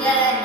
Yeah.